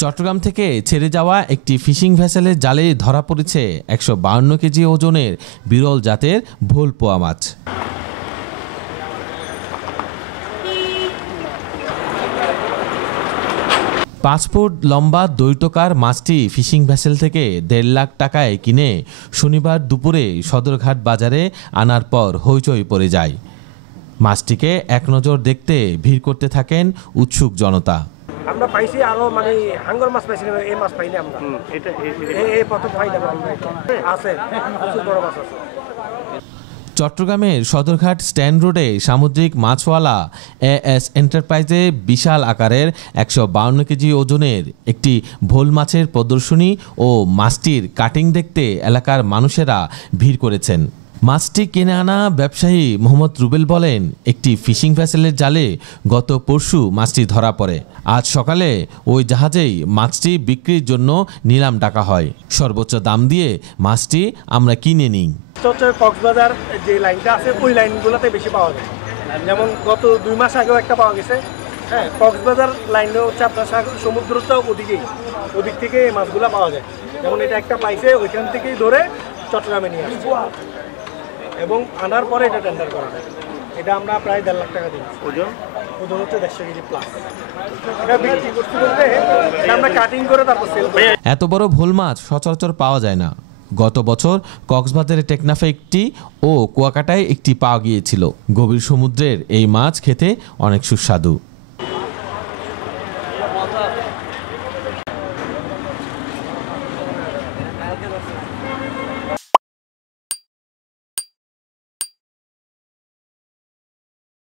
চট্টগ্রাম থেকে ছেড়ে যাওয়া একটি ফিশিং ভেসেলের জালে ধরা পড়েছে 152 কেজি ওজনের বিরল জাতের ভোল পোয়া মাছ। 5 ফুট লম্বা দৈত্যকার মাছটি ফিশিং ভেসেল থেকে 1.5 লাখ টাকায় কিনে শনিবার দুপুরে সদরঘাট বাজারে আনার পর হইচই পড়ে যায়। মাছটিকে এক নজর দেখতে ভিড় করতে থাকেন উৎসুক জনতা। আমরা পাইছি আরো মানে হাঙ্গর মাছ পাইছি, এই মাছ পাইনি আমরা। এটা এই প্রথম পাইলাম আমরা। আছে প্রচুর বড় মাছ আছে। চট্টগ্রামের সদরঘাট স্ট্যান্ড রোডে সামুদ্রিক মাছওয়ালা এএস এন্টারপ্রাইজে বিশাল আকারের 152 কেজি ওজনের একটি ভোল মাছের প্রদর্শনী ও মাছটির কাটিং দেখতে এলাকার মানুষেরা ভিড় করেছেন। মাছটি কিনে আনা ব্যবসায়ী মোহাম্মদ রুবেল বলেন, একটি ফিশিং ভেসেলের জালে গত পরশু মাছটি ধরা পড়ে। আজ সকালে ওই জাহাজেই মাছটি বিক্রির জন্য নিলাম ডাকা হয়। সর্বোচ্চ দাম দিয়ে মাছটি আমরা কিনে নিই। কক্সবাজার যে লাইনটা আছে ওই লাইনগুলোতে বেশি পাওয়া যায়। যেমন গত 2 মাস আগেও একটা পাওয়া গেছে। হ্যাঁ, কক্সবাজার লাইনে হচ্ছে আপনার সমুদ্রটা ওদিক থেকে এই মাছগুলো পাওয়া যায়। যেমন এটা একটা পাইছে, ওইখান থেকেই ধরে চট্টগ্রামে নিয়ে আসছে এবং আনার পরে এটা টেন্ডার করা হয়। এটা আমরা প্রায় 1.5 লাখ টাকা দিই। ওজন হচ্ছে 150 কেজি প্লাস। এটা বিক্রি করতে বলতে এটা আমরা কাটিং করে তারপর সেল করি। এত বড় ভোল মাছ সচরাচর পাওয়া যায় না। গত বছর কক্সবাজারের টেকনাফে একটি ও কুয়াকাটায় একটি পাওয়া গিয়েছিল। গভীর সমুদ্রের এই মাছ খেতে অনেক সুস্বাদু।